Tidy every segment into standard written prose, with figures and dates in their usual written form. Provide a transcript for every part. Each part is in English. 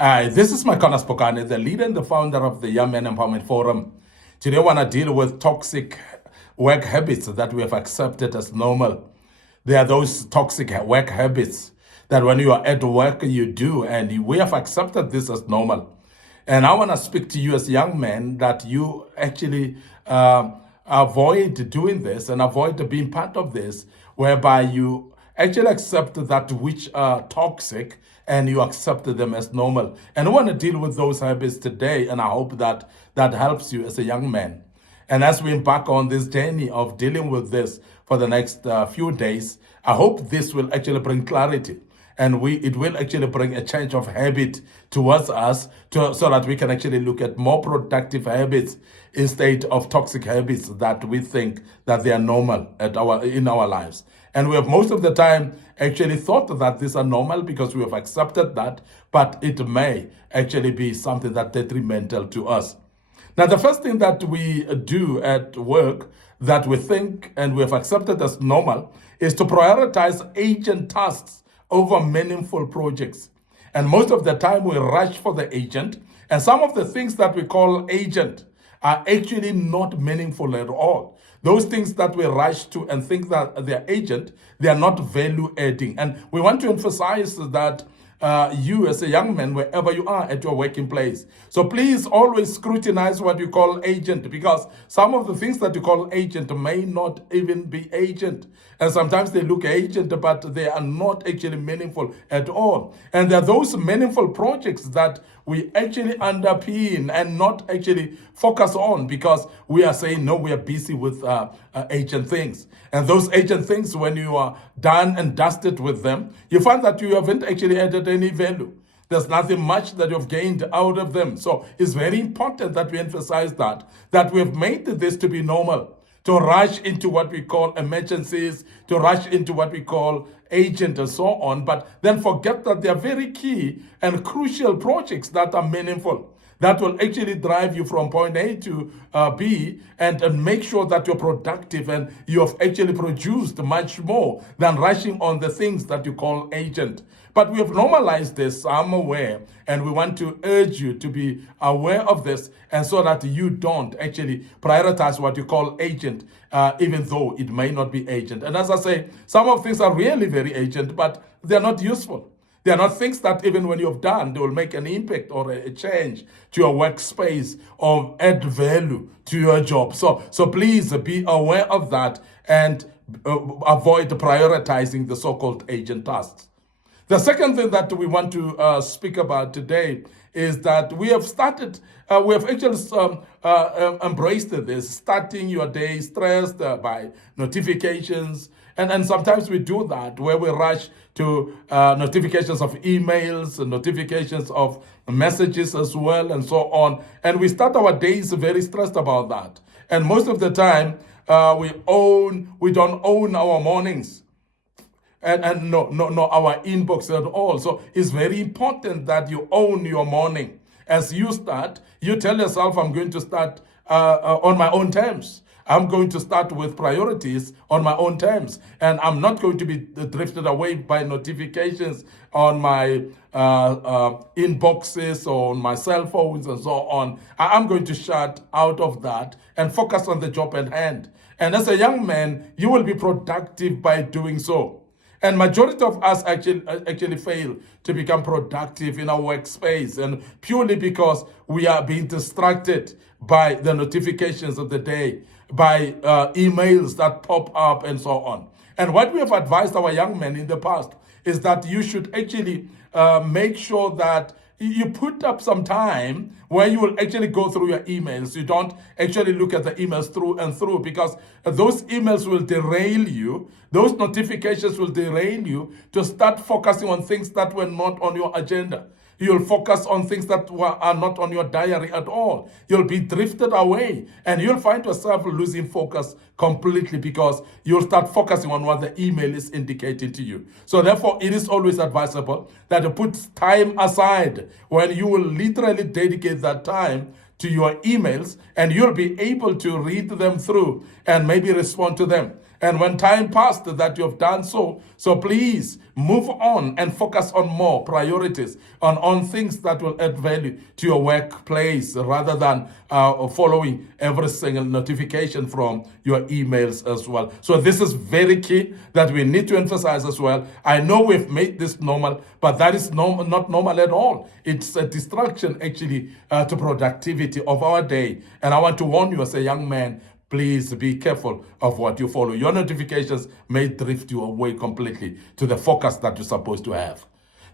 This is MIcornus, Phokane, the leader and the founder of the Young Men Empowerment Forum. Today, I want to deal with toxic work habits that we have accepted as normal. There are those toxic work habits that when you are at work, you do, and we have accepted this as normal. And I want to speak to you as young men that you actually avoid doing this and avoid being part of this, whereby you actually accept that which are toxic and you accept them as normal. And I want to deal with those habits today, and I hope that that helps you as a young man. And as we embark on this journey of dealing with this for the next few days, I hope this will actually bring clarity. And it will actually bring a change of habit towards us so that we can actually look at more productive habits instead of toxic habits that we think that they are normal in our lives. And we have most of the time actually thought that these are normal because we have accepted that, but it may actually be something that's detrimental to us. Now, the first thing that we do at work that we think and we have accepted as normal is to prioritize agent tasks over meaningful projects. And most of the time we rush for the agent, and some of the things that we call agent are actually not meaningful at all. Those things that we rush to and think that they're agent, they are not value adding. And we want to emphasize that you as a young man, wherever you are at your working place. So please always scrutinize what you call agent, because some of the things that you call agent may not even be agent. And sometimes they look agent, but they are not actually meaningful at all. And there are those meaningful projects that we actually underpin and not actually focus on because we are saying, no, we are busy with agent things. And those agent things, when you are done and dusted with them, you find that you haven't actually added any value. There's nothing much that you've gained out of them. So it's very important that we emphasize that we have made this to be normal, to rush into what we call emergencies, to rush into what we call agent and so on, but then forget that they are very key and crucial projects that are meaningful, that will actually drive you from point A to B and make sure that you're productive and you have actually produced much more than rushing on the things that you call agent. But we have normalized this, I'm aware, and we want to urge you to be aware of this, and so that you don't actually prioritize what you call agent, even though it may not be agent. And as I say, some of things are really very agent, but they're not useful. They are not things that even when you've done, they will make an impact or a change to your workspace or add value to your job. So please be aware of that and avoid prioritizing the so-called agent tasks. The second thing that we want to speak about today is that we have actually embraced this, starting your day stressed by notifications. And sometimes we do that where we rush to notifications of emails and notifications of messages as well and so on. And we start our days very stressed about that. And most of the time, we don't own our mornings. And no, our inbox at all. So it's very important that you own your morning. As you start, you tell yourself, I'm going to start on my own terms. I'm going to start with priorities on my own terms. And I'm not going to be drifted away by notifications on my inboxes or on my cell phones and so on. I'm going to shut out of that and focus on the job at hand. And as a young man, you will be productive by doing so. And majority of us actually fail to become productive in our workspace, and purely because we are being distracted by the notifications of the day, by emails that pop up and so on. And what we have advised our young men in the past is that you should actually make sure that you put up some time where you will actually go through your emails. You don't actually look at the emails through and through, because those emails will derail you. Those notifications will derail you to start focusing on things that were not on your agenda. You'll focus on things that are not on your diary at all. You'll be drifted away, and you'll find yourself losing focus completely because you'll start focusing on what the email is indicating to you. So therefore, it is always advisable that you put time aside when you will literally dedicate that time to your emails, and you'll be able to read them through and maybe respond to them. And when time passed that you have done so, so please move on and focus on more priorities, on things that will add value to your workplace rather than following every single notification from your emails as well. So this is very key that we need to emphasize as well. I know we've made this normal, but that is not normal at all. It's a distraction actually to productivity of our day. And I want to warn you as a young man, please be careful of what you follow. Your notifications may drift you away completely to the focus that you're supposed to have.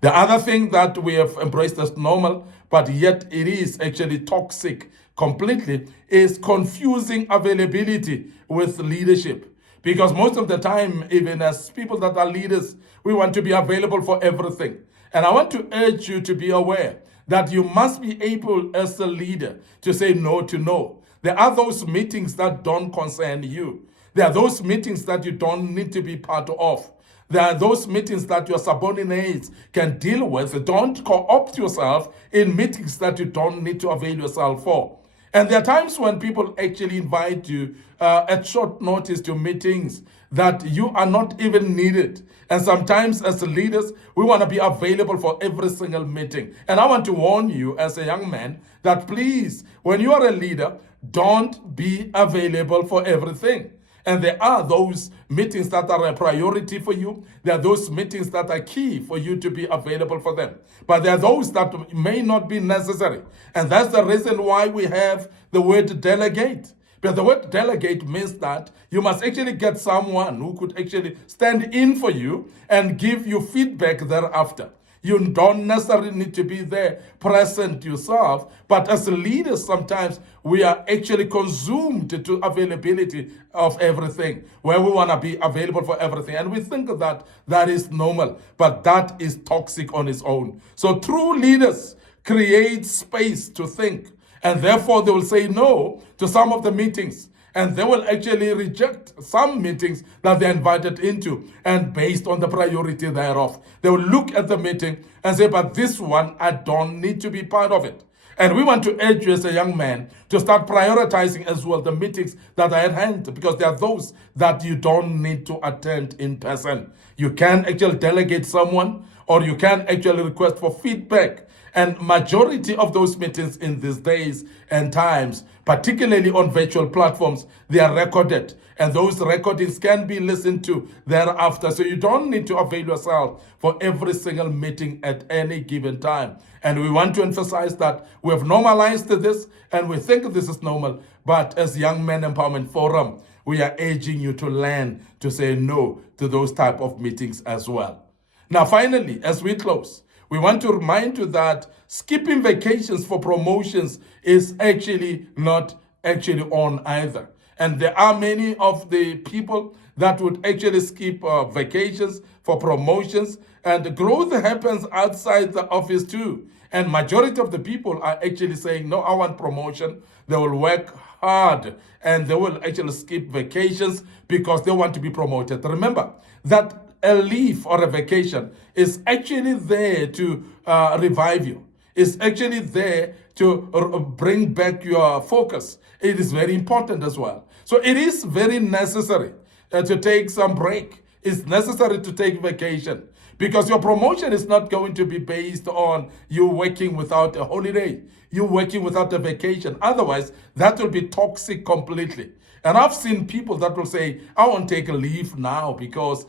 The other thing that we have embraced as normal, but yet it is actually toxic completely, is confusing availability with leadership. Because most of the time, even as people that are leaders, we want to be available for everything. And I want to urge you to be aware that you must be able as a leader to say no to no. There are those meetings that don't concern you. There are those meetings that you don't need to be part of. There are those meetings that your subordinates can deal with. Don't co-opt yourself in meetings that you don't need to avail yourself for. And there are times when people actually invite you at short notice to meetings that you are not even needed. And sometimes as leaders, we want to be available for every single meeting. And I want to warn you as a young man that please, when you are a leader, don't be available for everything. And there are those meetings that are a priority for you. There are those meetings that are key for you to be available for them. But there are those that may not be necessary. And that's the reason why we have the word delegate. Because the word delegate means that you must actually get someone who could actually stand in for you and give you feedback thereafter. You don't necessarily need to be there present yourself, but as leaders, sometimes we are actually consumed to availability of everything, where we want to be available for everything. And we think that that is normal, but that is toxic on its own. So true leaders create space to think, and therefore they will say no to some of the meetings. And they will actually reject some meetings that they're invited into, and based on the priority thereof. They will look at the meeting and say, but this one, I don't need to be part of it. And we want to urge you as a young man to start prioritizing as well the meetings that are at hand, because there are those that you don't need to attend in person. You can actually delegate someone, or you can actually request for feedback. And majority of those meetings in these days and times, particularly on virtual platforms, they are recorded. And those recordings can be listened to thereafter. So you don't need to avail yourself for every single meeting at any given time. And we want to emphasize that we have normalized this, and we think this is normal. But as Young Men Empowerment Forum, we are urging you to learn to say no to those type of meetings as well. Now, finally, as we close, we want to remind you that skipping vacations for promotions is actually not actually on either. And there are many of the people that would actually skip vacations for promotions, and the growth happens outside the office too. And majority of the people are actually saying, no, I want promotion. They will work hard and they will actually skip vacations because they want to be promoted. Remember that a leave or a vacation is actually there to revive you. It's actually there to bring back your focus. It is very important as well. So it is very necessary to take some break. It's necessary to take vacation, because your promotion is not going to be based on you working without a holiday, you working without a vacation. Otherwise, that will be toxic completely. And I've seen people that will say, I won't take a leave now because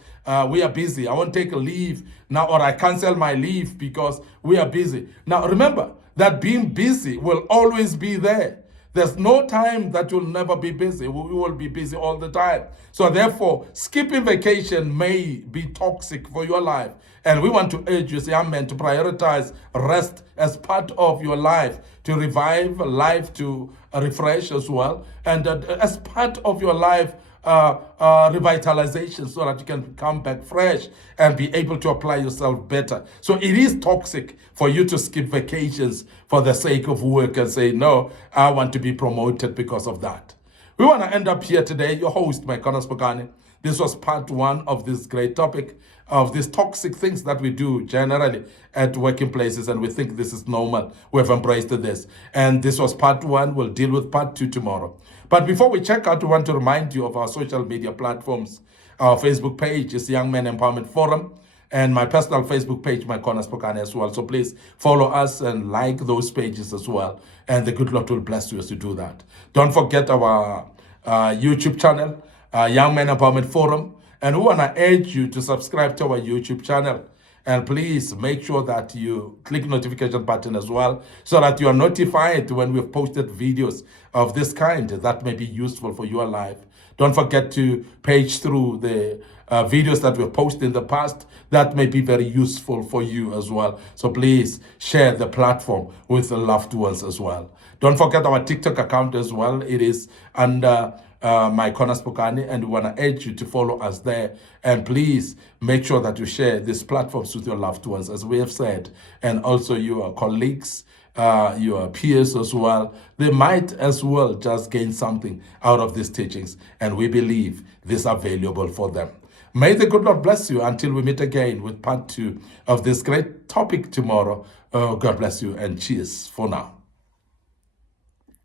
we are busy. I won't take a leave now, or I cancel my leave because we are busy. Now, remember that being busy will always be there. There's no time that you'll never be busy. We will be busy all the time. So therefore, skipping vacation may be toxic for your life. And we want to urge you, young men, to prioritize rest as part of your life, to revive life, to refresh as well, and as part of your life, revitalization, so that you can come back fresh and be able to apply yourself better. So it is toxic for you to skip vacations for the sake of work and say, no, I want to be promoted because of that. We want to end up here today. Your host, MIcornus Phokane, This was part one of this great topic of these toxic things that we do generally at working places, and we think this is normal. We have embraced this. And this was part one. We'll deal with part two tomorrow. But before we check out, we want to remind you of our social media platforms. Our Facebook page is Young Men Empowerment Forum, and my personal Facebook page, MIcornus Phokane, as well. So please follow us and like those pages as well. And the good Lord will bless you as you do that. Don't forget our YouTube channel, Young Men Empowerment Forum. And we want to urge you to subscribe to our YouTube channel. And please make sure that you click notification button as well, so that you are notified when we've posted videos of this kind that may be useful for your life. Don't forget to page through the videos that we've posted in the past that may be very useful for you as well. So please share the platform with the loved ones as well. Don't forget our TikTok account as well. It is under MIcornus Phokane, and we want to urge you to follow us there. And please make sure that you share these platforms with your loved ones, as we have said, and also your colleagues, your peers as well. They might as well just gain something out of these teachings, and we believe these are valuable for them. May the good Lord bless you until we meet again with part two of this great topic tomorrow. God bless you, and cheers for now.